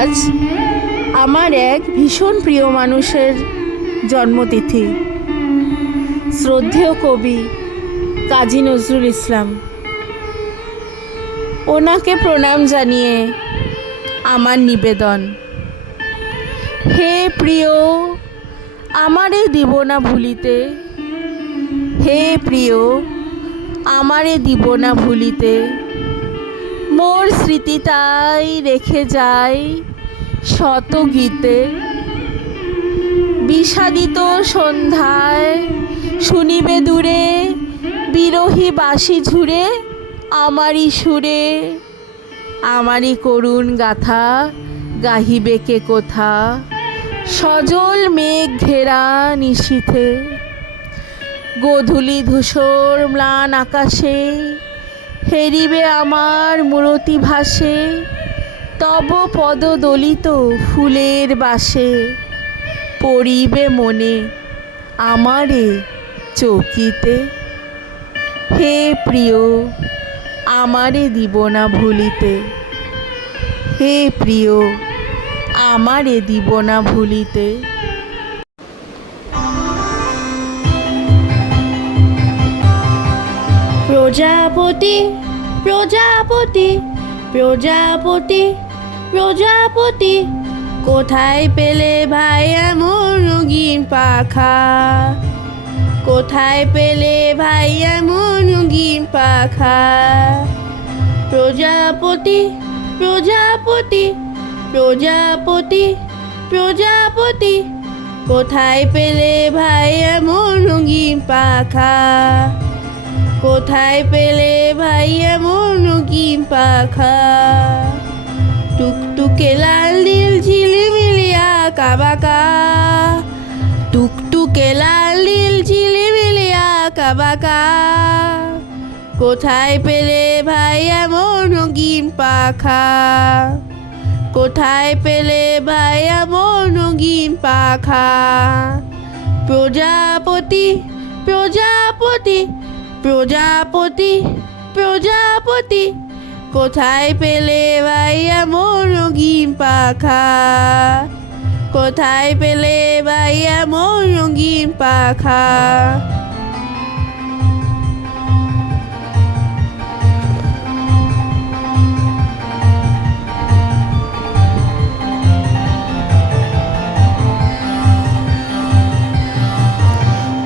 আজ আমার এক ভীষণ প্রিয় মানুষের জন্মতিথি, শ্রদ্ধেয় কবি কাজী নজরুল ইসলাম। ওনাকে প্রণাম জানিয়ে আমার নিবেদন। হে প্রিয়, আমারে দিব না ভুলিতে, হে প্রিয়, আমারে দিব না ভুলিতে, মোর স্মৃতি তাই রেখে যায় শত গীতে। বিষাদিত সন্ধ্যায় শুনিবে দূরে বিরহী বাঁশি ঝুরে আমারই সুরে, আমারই করুণ গাথা গাহিবে কে কোথা, সজল মেঘ ঘেরা নিশীথে। গোধূলি ধূসর ম্লান আকাশে হেরিবে আমার মূরতি ভাসে, তব পদ দলিত ফুলের বাসে, পড়িবে মনে আমারে চৌকিতে। হে প্রিয়, আমারে দিব না ভুলিতে, হে প্রিয়, আমারে দিব না ভুলিতে। প্রজাপতি প্রজাপতি প্রজাপতি প্রজাপতি, কোথায় পেলে ভাই এমন রঙিন পাখা, কোথায় পেলে ভাই এমন রঙিন পাখা। প্রজাপতি প্রজাপতি প্রজাপতি প্রজাপতি, কোথায় পেলে ভাই এমন রঙিন পাখা, কোথায় পেলে ভাই এমন রঙিন পাখা। টুকটুকে লাল নীল ঝিলিমিলি আঁকা বাঁকা, টুকটুকে লাল নীল ঝিলিমিলি আঁকা বাঁকা, কোথায় পেলে ভাই এমন রঙিন পাখা, কোথায় পেলে ভাই এমন রঙিন পাখা। প্রজাপতি প্রজাপতি প্রজাপতি প্রজাপতি, কোথায় পেলে ভাই এমন রঙিন পাখা, কোথায় পেলে ভাই এমন রঙিন পাখা।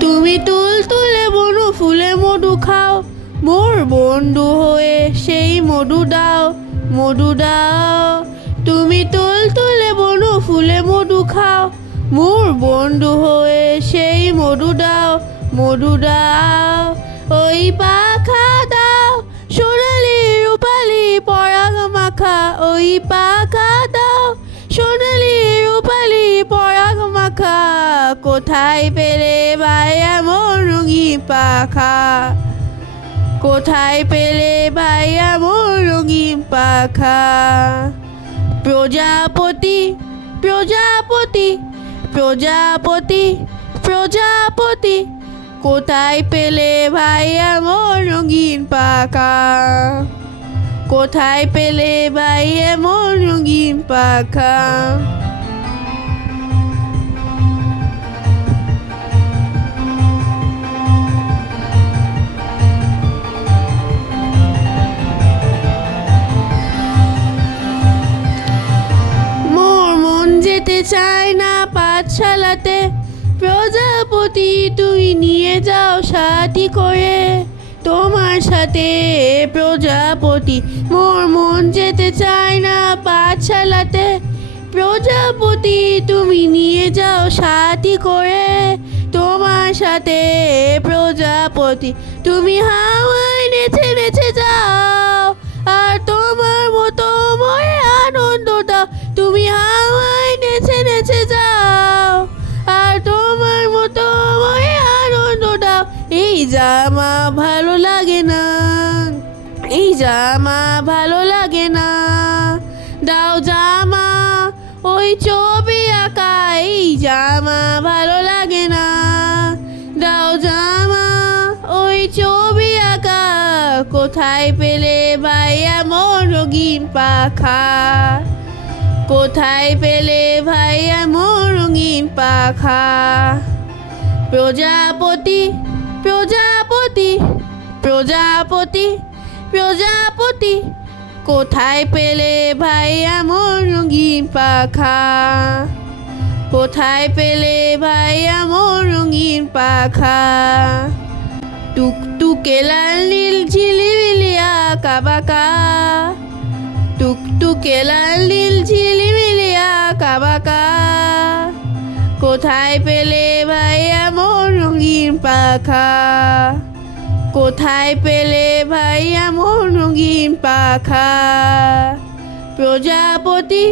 তুমি তুলতুলে বনু ফুলে মধু খাও, মোর বন্ধু হয়ে সেই মধু দাও, মধু দাও। তুমি তুলতুলে বনু ফুলে মধু খাও, মোর বন্ধু হয়ে সেই মধু দাও, মধু দাও। ওই পাখা দাও সোনালি রূপালি পরাগ মাখা, ওই পাখা দাও সোনালি রূপালি পরাগ মাখা, কোথায় পেলে ভাই এমন রঙিন পাখা, কোথায় পেলে ভাই এমন রঙিন পাখা। প্রজাপতি প্রজাপতি প্রজাপতি প্রজাপতি, কোথায় পেলে ভাই এমন রঙিন পাখা, কোথায় পেলে ভাই এমন রঙিন পাখা। যেতে চায় না পাঠশালাতে, প্রজাপতি তুই নিয়ে যাও সাথী করে, তোমার সাথে প্রজাপতি। মোর মন যেতে চায় না পাঠশালাতে, প্রজাপতি তুমি নিয়ে যাও সাথী করে, তোমার সাথে প্রজাপতি। তুমি হাওয়ায় নেচে নেচে যাও আর তোমার মতো মনে আনন্দ দাও, তুমি হাওয়ায় নেচে নেচে যাও আর তোমার মতো মনে আনন্দ দাও। এই জামা ভালো লাগে না, এই জামা ভালো লাগে না, দাও জামা ওই ছবি আঁকা, এই জামা ভালো লাগে না, দাও জামা ওই ছবি আঁকা, কোথায় পেলে ভাই এমন রঙিন পাখা, কোথায় পেলে ভাই এমন রঙিন পাখা? প্রজাপতি প্রজাপতি প্রজাপতি প্রজাপতি, কোথায় পেলে ভাই এমন রঙিন পাখা? কোথায় পেলে ভাই এমন রঙিন পাখা? টুকটুকে লাল নীল ঝিলিমিলি আঁকা বাঁকা, টুকটুকে লাল নীল ঝিলিমিলি আঁকা বাঁকা, কোথায় পেলে ভাই এমন রঙিন পাখা? কোথায় পেলে ভাই এমন রঙিন পাখা? প্রজাপতি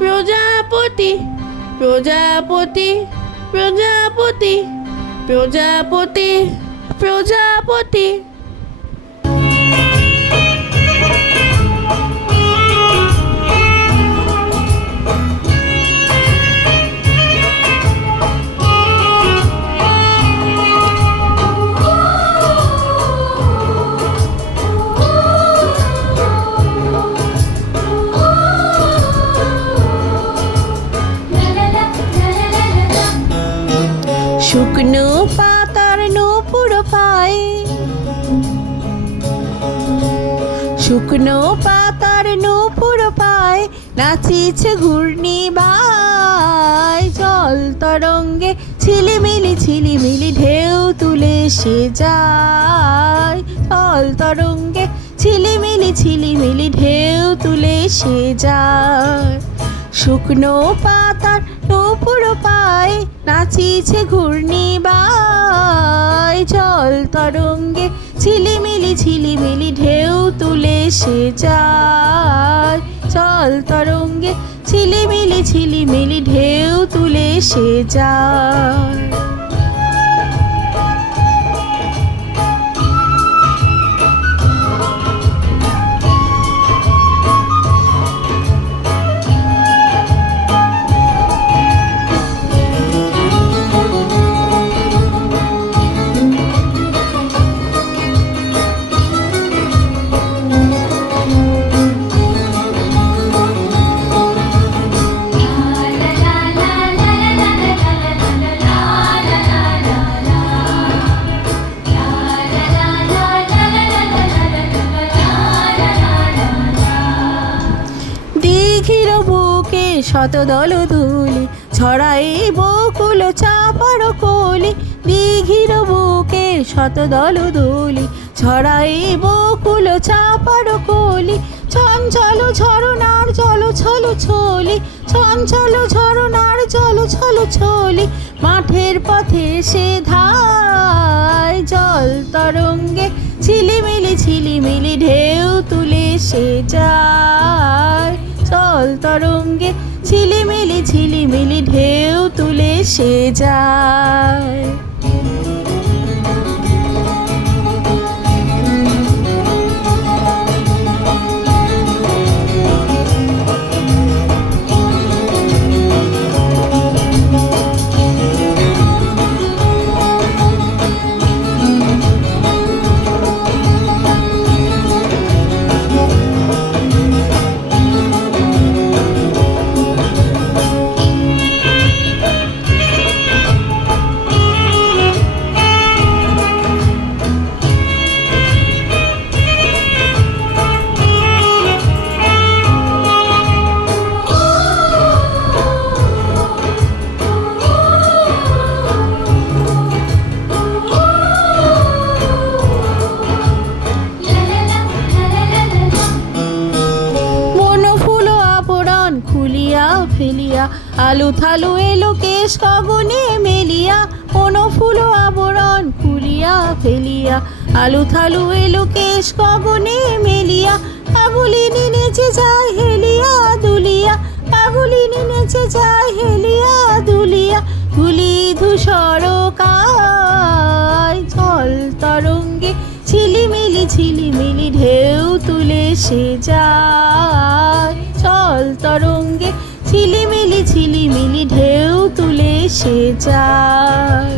প্রজাপতি প্রজাপতি প্রজাপতি প্রজাপতি প্রজাপতি। শুকনো পাতার নূপুর পায়ে, শুকনো পাতার নূপুর পায়ে নাচিছে ঘূর্ণি বাই। জল তরঙ্গে ঝিলিমিলি ঝিলিমিলি ঢেউ তুলে সে যায়। জল তরঙ্গে ঝিলিমিলি ঝিলিমিলি ঢেউ তুলে সে যায়। শুকনো পাতার নূপুর পায়ে নাচিছে ঘূর্ণি বাই। জল তরঙ্গে ঝিলিমিলি ঝিলিমিলি ঢেউ তুলে সে যায়। জল তরঙ্গে ঝিলিমিলি ঝিলিমিলি ঢেউ তুলে সে যায়। দিঘির বুকে শতদল ধুলি ছড়াই বকুল চাপার কলি। দিঘির বুকে শতদল ধুলি ছড়াই বকুল চাপার কলি। চঞ্চল ঝরনার জল ছল ছলি, চঞ্চল ঝরনার জল ছল ছলি, মাঠের পথে সে ধায়। জল তরঙ্গে ঝিলিমিলি ঝিলিমিলি ঢেউ তুলে সে যায়। জল তরঙ্গে ঝিলিমিলি ঝিলিমিলি ঢেউ তুলে সে যায়। ফেলিয়া আলু থালু এলো কেশ গগনে মেলিয়া। কোন ফুল আবরণ খুলিয়া ফেলিয়া আলু থালু এলো কেশ গগনে মেলিয়া। পাগলিনী নেচে যায় হেলিয়া দুলিয়া, পাগলিনী নেচে যায় হেলিয়া দুলিয়া, ধুলি ধূসর কায়। জল তরঙ্গে ঝিলিমিলি ঝিলিমিলি ঢেউ তুলে সে যায়। জল তরঙ্গে ঝিলিমিলি ঝিলিমিলি ঢেউ তুলে সে যায়।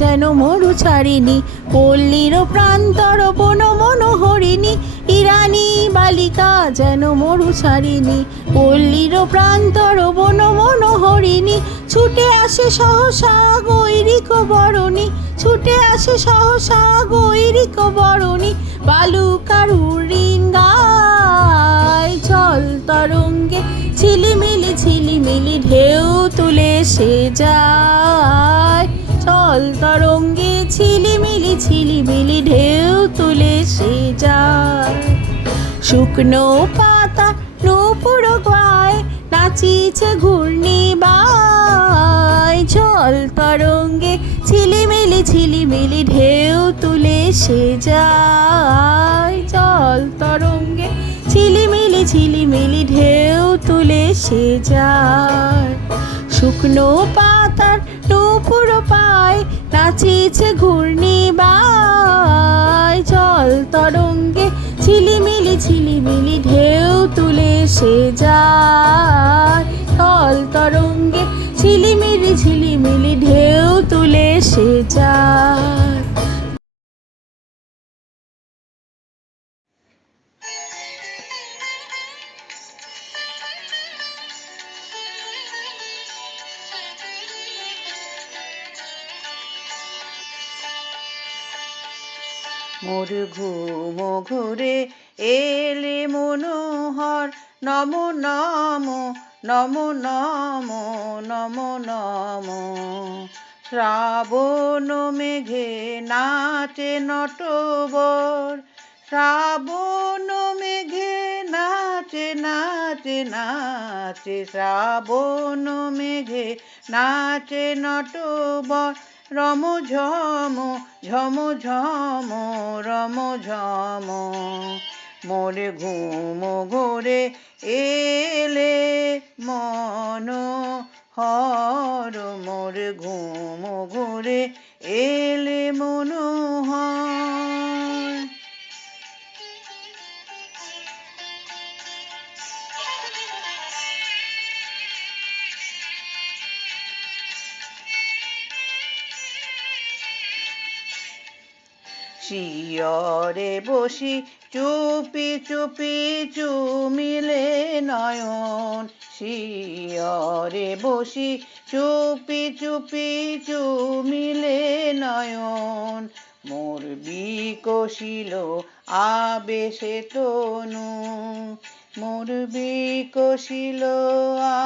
যেন মরু ছাড়িনি, পল্লীর প্রান্তর বন মনোহরিণী, ইরানী বালিকা যেন মরু ছাড়িনি, পল্লীর প্রান্তর বন মনোহরিণী, ছুটে আসে সহসা গৈরিক বরণী, ছুটে আসে সহসা গৈরিক বরণী, বালুকার রিঙ্গায় জল তরঙ্গে ঝিলিমিলি ঢেউ তুলে সে যায়, জল তরঙ্গে ঝিলিমিলি ঢেউ তুলে সে যায়। শুকনো পাতা নূপুর গায় নাচিছে ঘূর্ণি বায়, জল তরঙ্গে ঝিলিমিলি ঢেউ তুলে সে যায়, জল তরঙ্গে ঝিলিমিলি ঢেউ তুলে সে যায়। শুকনো পাতার নূপুর পায় নাচিছে ঘূর্ণি বায়, জল তরঙ্গে ঝিলিমিলি ঢেউ তুলে সে যায়, জল তরঙ্গে ঝিলিমিলি ঢেউ তুলে সে যায়। মোর ঘুম ঘুরে এলে মনোহর, নম নম নম নম নম নম। শ্রাবণ মেঘে নাচে নটবর, শ্রাবণ মেঘে নাচে নাচে নাচে, শ্রাবণ মেঘে নাচে নটবর, রম ঝম ঝম ঝম রম ঝম। মোরে ঘুম ঘোরে এলে মনোহর, মোরে ঘুম ঘোরে এলে মনোহর। শিয়রে বসি চুপি চুপি চুমিলে নয়ন, শিয়রে বসি চুপি চুপি চুমিলে নয়ন। মোর বিকশিল আবেশে তনু, মোর বিকশিল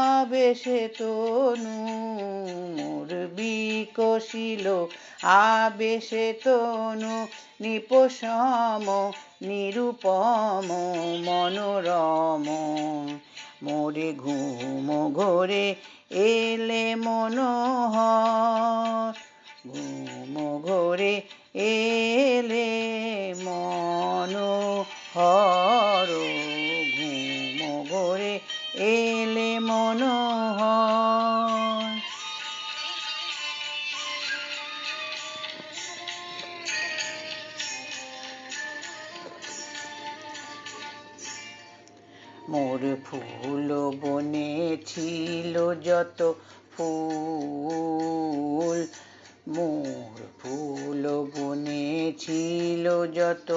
আবেশে তনু, মোর বিকশিল আবেশে তনু, নিপসম নিরুপম মনোরম। মোরে ঘুম ঘোরে এলে মনোহর, ঘুম ঘোরে এলে মনোহর, ঘুম ঘোরে এলে মনোহর। মোর ফুল বনে ছিল যত ফুল, মোর ফুল বনে ছিল যত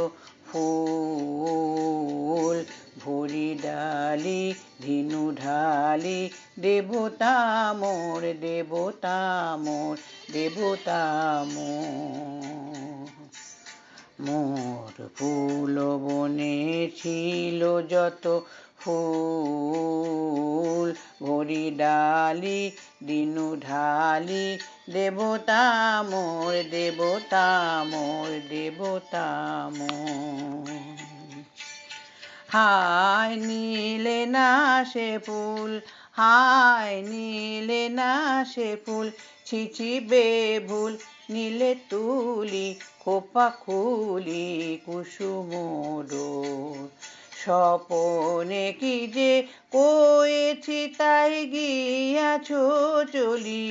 ফুল, ভরি ডালি ধিনু ঢালি দেবতা মোর, দেবতা মোর, দেবতা মোর। মোর ফুল বনে ছিল যত ফুল, ভরি ডালি দিনু ঢালি দেবতা মোর, দেবতা মোর, দেবতা মোর। হায় নীলে না সে ফুল, হায় নীলে না সে ফুল, ছিছি বেভুল নীলে তুলি খোপা খুলি কুসুম ডোর। স্বপনে কি যে কয়েছি তাই গিয়াছ চলি,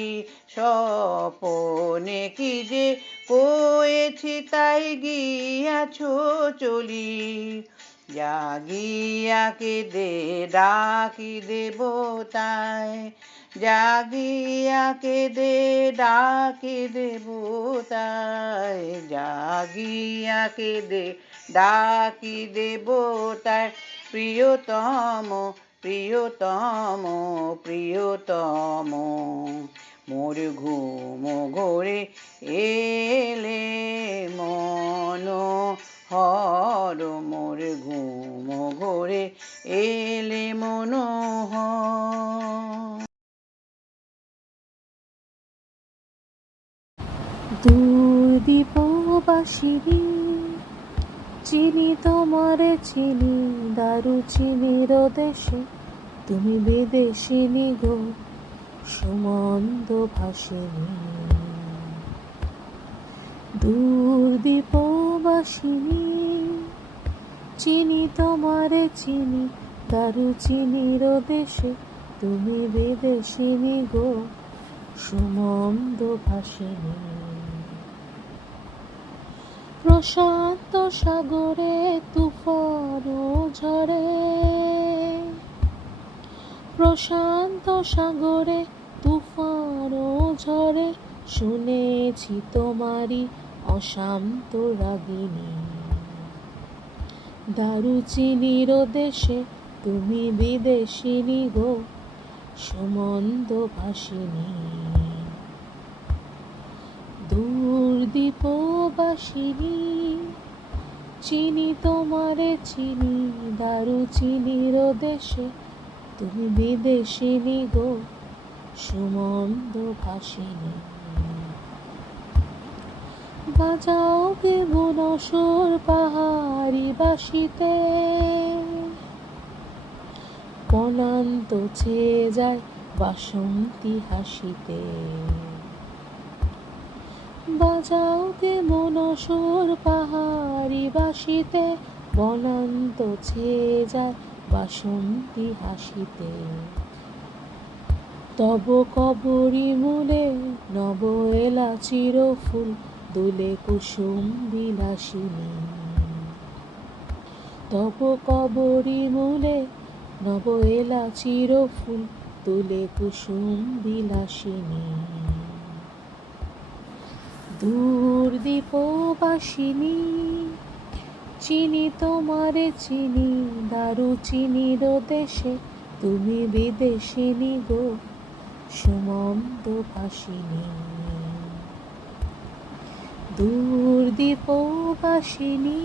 স্বপনে কি যে কয়েছি তাই গিয়াছ চলি। জাগিয়া কেঁদে ডাকি দেবতায়, জাগিয়া কেঁদে ডাকি দেবতায়, জাগিয়া কেঁদে ডাকি দেবতায়, প্রিয়তম প্রিয়তম প্রিয়তম, মোর ঘুম ঘোরে এলে মনোহর, মোর ঘুম ঘোরে এলে মনোহর। দূর দীপবাসিনী চিনি তোমারে চিনি, দারু চিনির দেশে তুমি বিদেশিনী গো, সুমন্দ ভাসিনী। দূর দীপবাসিনী চিনি তোমারে চিনি, দারু চিনির দেশে তুমি বিদেশিনী গো, সুমন্দ ভাসিনী। প্রশান্ত সাগরে তুফান ঝরে, প্রশান্ত সাগরে তুফান ঝরে, শুনেছি তোমারি অশান্ত রাগিনী। দারুচিনির দেশে তুমি বিদেশিনী গো, সুমন্দ ভাসিনী। দূর দীপবাসিনী চিনি তোমারে চিনি, দারুচিনির দেশে তুমি বিদেশিনী গো, সুমন্দ ভাসিনী। বাজাও বেগুন সুর পাহাড়ি বাসিতে, বনান্ত ছেয়ে যায় বাসন্তী হাসিতে। বাজাও কেমন সুর পাহাড়ি বাসিতে, বনান্ত ছেয়ে যায় বাসন্তী হাসিতে। তব কবরী মূলে নব এলাচির ফুল, দুলে কুসুম বিলাসিনী। তব কবরী মূলে নব এলাচির ফুল, দুলে কুসুম বিলাসিনী। দূর দীপবাসিনী চিনি তোমারে চিনি, দারু চিনির দেশে তুমি বিদেশিনী গো, সুমন্দ ভাসিনী। দূর দীপবাসিনী।